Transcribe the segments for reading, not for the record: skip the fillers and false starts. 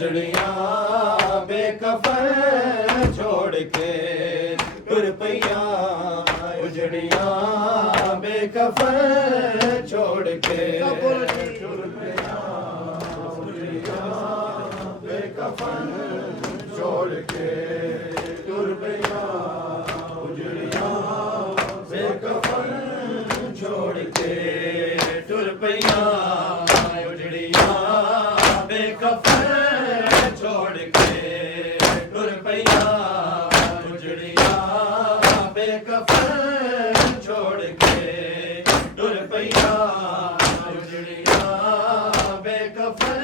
उजड़ियां बेकफन छोड़ के टुर पैया उजड़ियां बेकफन छोड़ के टुर पैया उजड़ियां बेकफन छोड़ के टुर पैया उजड़ियां बेकफन छोड़ के टुर पैया उजड़ियां बेकफन छोड़ के टुर पैया उजड़ियां बेकफन छोड़ के टुर पैया उजड़ियां बेकफन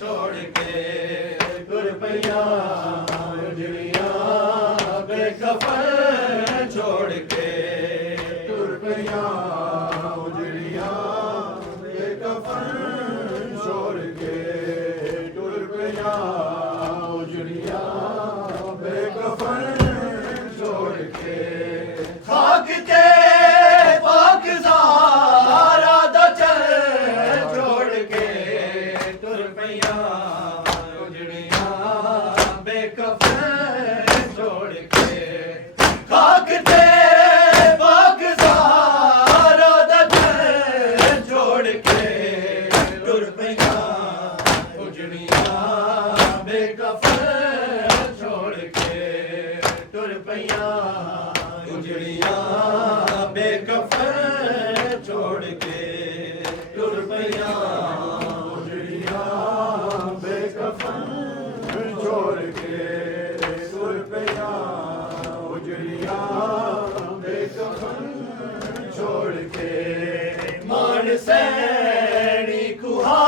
छोड़ के टुर पैया उजड़ियां बेकफन छोड़ के टुर पैया उजड़ियां बेकफन छोड़ के टुर पैया उजड़ियां बेकफन छोड़ के खाक के पाकज़ारा दा चल छोड़ के टुर पैया उजड़ियां बेकफन छोड़ के खाक ते पाकज़ारा दा चल छोड़ के टुर पैया उजड़ियां बेकफन छोड़ के टुर पैया उजड़ियां बेकफन छोड़ के टुर पैया उजड़ियां बेकफन छोड़ के टुर पैया उजड़ियां बेकफन छोड़ के मान सैनी कुहा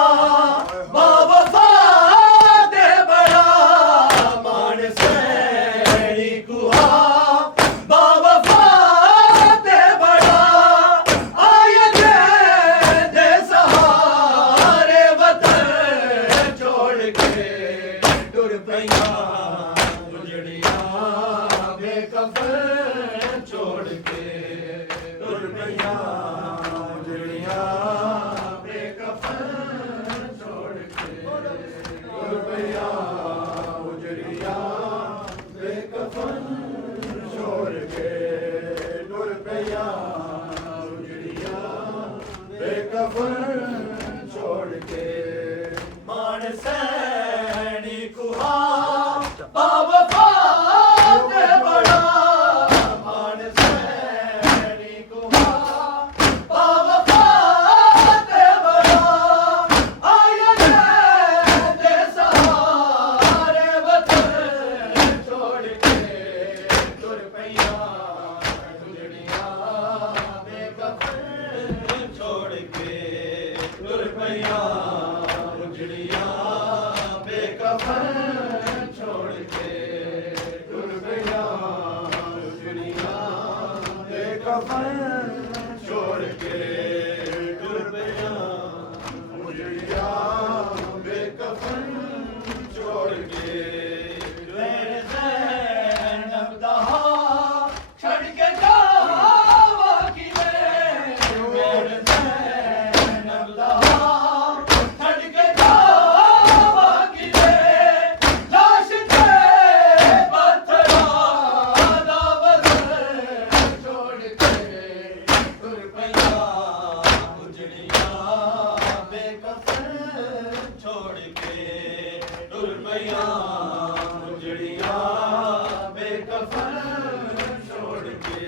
बावफा दे बड़ा मान सैनी कुहा बावफा दे बड़ा आया दे सहारे वतन छोड़ के टुर पैया उजड़ियां बेकफन छोड़ के टुर पैया उजड़ियां बेकफन छोड़ के टुर पैया उजड़ियां बेकफन छोड़ के टुर पैया उजड़ियां बेकफन छोड़ के मान सैनी कुहा बावफा दे बड़ा मान सैनी कुहा बावफा दे बड़ा आया दे सहारे वतन छोड़ के टुर पैया उजड़ियां बेकफन छोड़ के टुर पैया उजड़ियां बेकफन छोड़ के टुर पैया उजड़ियां बेकफन छोड़ के टुर पैया उजड़ियां बेकफन छोड़ के मेरे ज़ैनब दहा छड़ के जावा की मेरे ज़ैनब दहा छड़ के जावा की लाश ते पत्थरा दा वज़न छोड़ के टुर पैया उजड़ियां बेकफन छोड़ के टुर पैया उजड़ियां बेकफन छोड़ के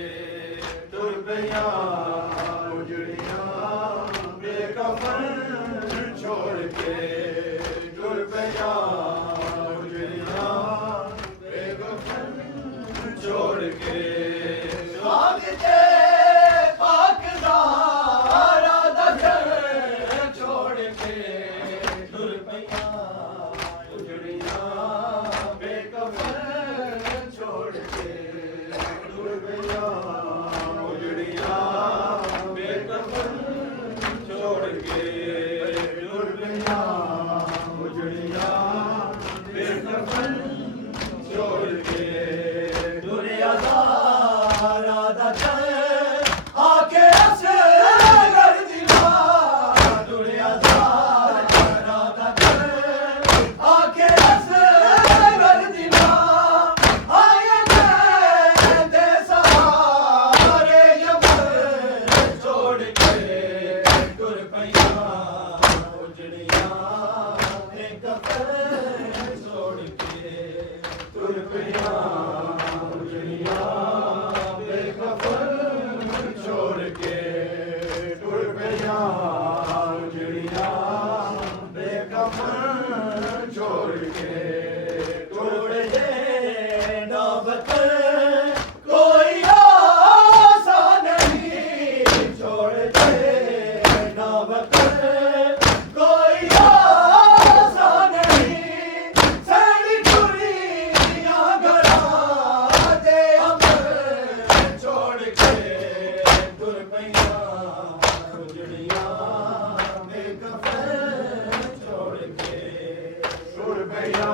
टुर पैया उजड़ियां बेकफन छोड़ के टुर पैया उजड़ियां बेकफन छोड़ के भागते पाकज़ारा दा घर छोड़ के टुर पैया उजड़ियां छोड़ के छोड़ दे नौबत कोई आसा नहीं छोड़ दे नौबत कोई आसा नहीं सैनी दुनिया गला दे हम छोड़ के तुर पैया उजड़िया में कफन छोड़ के तुर पैया